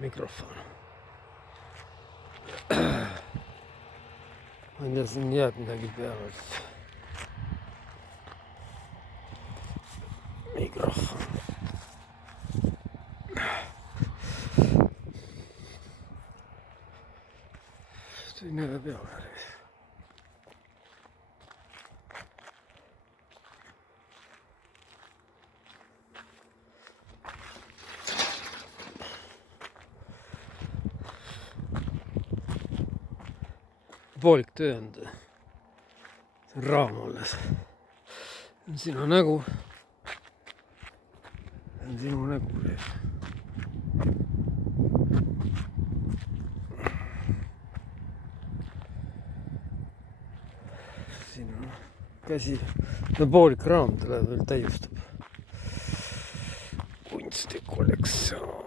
mikrofon. Ma ei tea, siin jääb midagi peale. Mikrofon. Siin jääb peale. Poolik töö on see on raam alles. Sinu nägu. Sinu nägu. Siin on käsi. No poolik raam tuleb veel täiustab. Kunstikollektsioon.